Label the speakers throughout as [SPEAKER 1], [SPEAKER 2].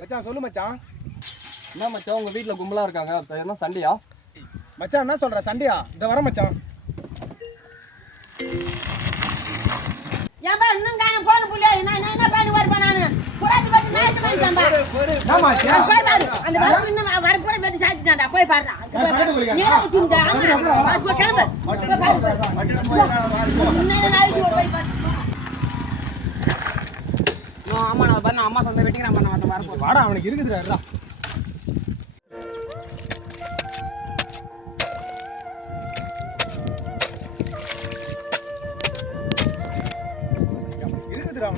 [SPEAKER 1] மச்சான் சொல்லு மச்சான்.
[SPEAKER 2] என்ன மச்சான் உங்க வீட்ல கும்பலா இருக்காங்க? அப்ப என்ன சண்டையா?
[SPEAKER 1] மச்சான் என்ன சொல்ற? சண்டையா? இந்த வர மச்சான்.
[SPEAKER 3] ஏன்பா இன்னும் காணும் போன புள்ளியா நான் என்ன என்ன பண்ணி வரப்பா நானு பத்தி அந்த வரப்பு இன்னும் வர கூட வெட்டி சாச்சிட்டான்டா போய் பாரு நீ என்ன ஆமா கிளம்பு போய் பாரு நாளைக்கு போய் பாரு
[SPEAKER 4] அம்மா நான் பண்ண அம்மா வெட்டிங்க நான் பண்ண மாட்டேன்
[SPEAKER 1] வாடா. அவனுக்கு இருக்குதுடா இருக்குதுடா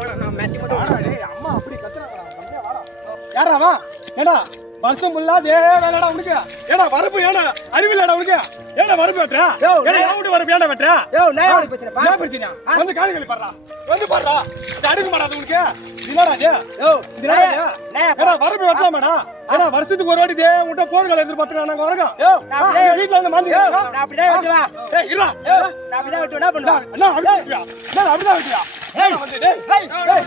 [SPEAKER 4] வேணாம் நான் மேட்டி மட்டும்
[SPEAKER 1] அம்மா அப்படி கத்துறா அப்படியே வாடா ஏடா வருஷம் ஃபுல்லா அதே வேலைடா உனக்கு ஏடா வரப்பு ஏடா அறிவில்லடா உனக்கு ஏடா வரப்பு வெட்டுறா ஏடா வீட்டு வரப்பு ஏடா வெட்டுறா
[SPEAKER 4] யோ லேயா பிரச்சனை
[SPEAKER 1] என்ன பிரச்சனை வந்து காலி பாடுறா வந்து பாடுறா இது அடுக்க உனக்கு என்னடா இது
[SPEAKER 4] யோ
[SPEAKER 1] இதனால ஏடா வரப்பு வெட்டலாமாடா ஏடா வருஷத்துக்கு ஒரு வாட்டி டேய் உன்கிட்ட போர்கள் எதிர்பார்த்துக்கலாம் நாங்க வரோம்
[SPEAKER 4] யோ நான்
[SPEAKER 1] வீட்டுல வந்து மாந்தி
[SPEAKER 4] நான் அப்படியே வெட்டுவா
[SPEAKER 1] ஏய் இருடா
[SPEAKER 4] நான் அப்படியே வெட்டு என்ன பண்ணுவா
[SPEAKER 1] என்ன அப்படிதான் வெட்டியா என்ன அப்படிதான் வெட்டியா ஏய் வந்து டேய் ஏய் ஏய்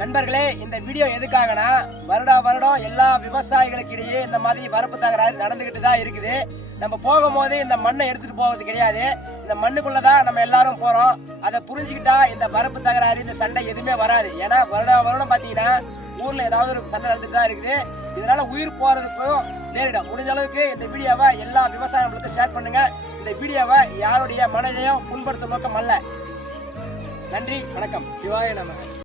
[SPEAKER 4] நண்பர்களே இந்த வீடியோ எதுக்காகனா வருடா வருடம் எல்லா விவசாயிகளுக்கு இடையே இந்த மாதிரி வரப்பு தகராறு நடந்துகிட்டு தான் இருக்குது. நம்ம போகும்போது இந்த மண்ணை எடுத்துட்டு போவது கிடையாது. இந்த மண்ணுக்குள்ள தான் நம்ம எல்லாரும் போறோம். அதை புரிஞ்சுக்கிட்டா இந்த வரப்பு தகராறு இந்த சண்டை எதுவுமே வராது. ஏன்னா வருடா வருடம் பார்த்தீங்கன்னா ஊர்ல ஏதாவது ஒரு சண்டை நடந்துட்டு தான் இருக்குது. இதனால உயிர் போறதுக்கும் நேரிடும். முடிஞ்ச அளவுக்கு இந்த வீடியோவை எல்லா விவசாயிகளுக்கும் ஷேர் பண்ணுங்க. இந்த வீடியோவை யாருடைய மனதையும் புண்படுத்தும் நோக்கம் அல்ல. நன்றி வணக்கம். சிவாய நம